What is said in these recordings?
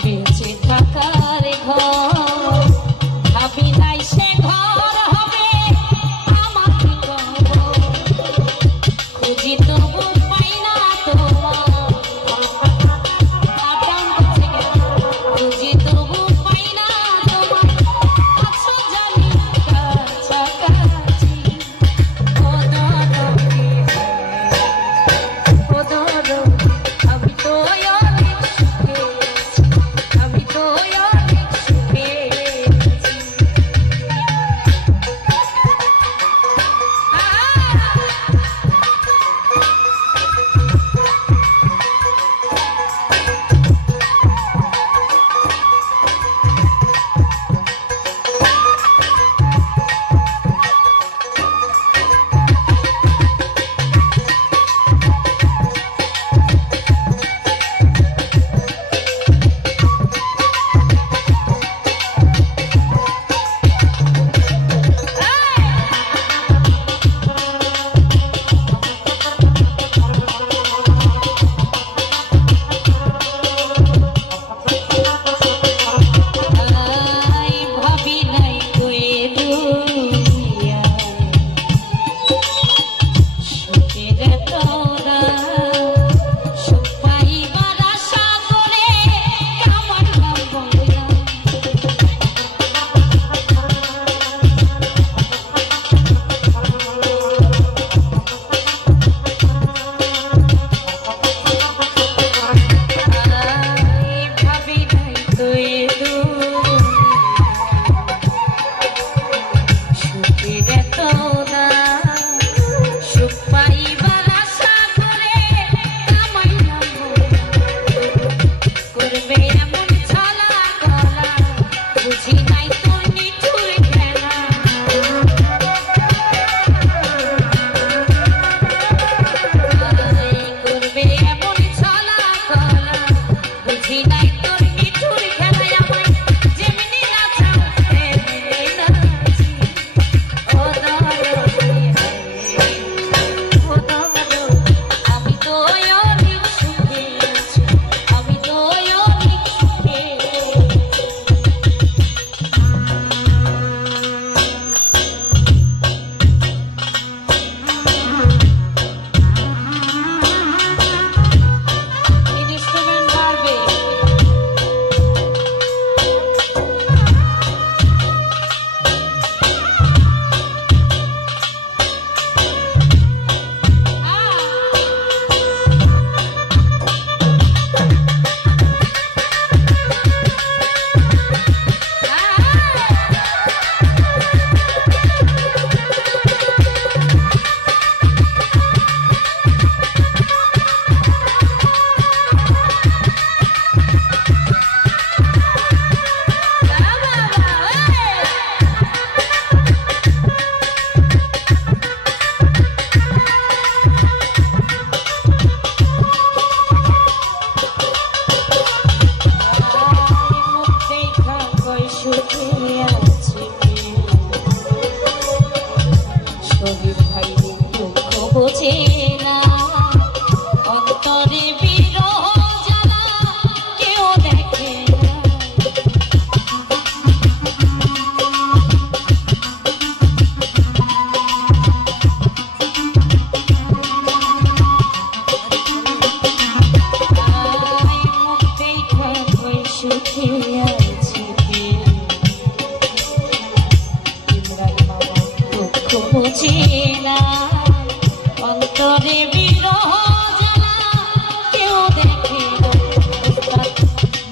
বেঁচে থাকার ঘর ভাবি নাই সে ঘর হবে বুঝে না অন্তরে বিরহ জ্বালা কেউ দেখে না সুখে আছি ইমরান মামা দুঃখ বুঝে না অন্তরে বিরহ জ্বালা কেউ দেখে না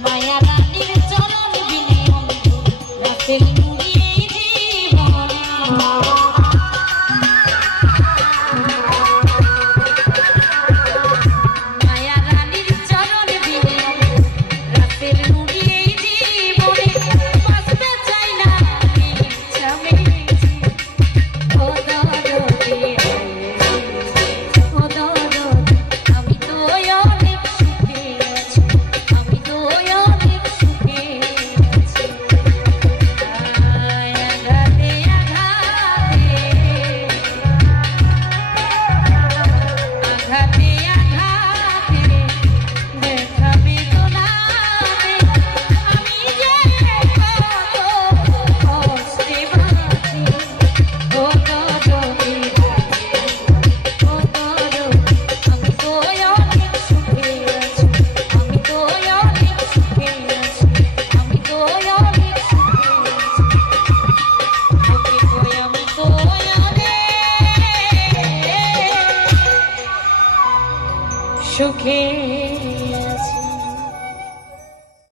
মায়া রানীর চরণ বিনিয়ম রাতের মুড়িয়ে জীবনে মায়া রানীর চরণ বিনিয়ম রাতের মুড়িয়ে জীবনে বাঁচতে চাই না ইচ্ছা মেয়েছি ও দরদে আমি তো অনেক সুখে আছি আমি তো অনেক সুখে আছি আঘাতে আঘাতে আঘাতে ব্যথা বেদনাতে আমি যে কত কষ্টে বাঁচি ও দরদে আমি তো অনেক সুখে আছি আমি তো অনেক সুখে আছি আমি তো অনেক সুখে আছি আমি তো অনেক সুখে আছি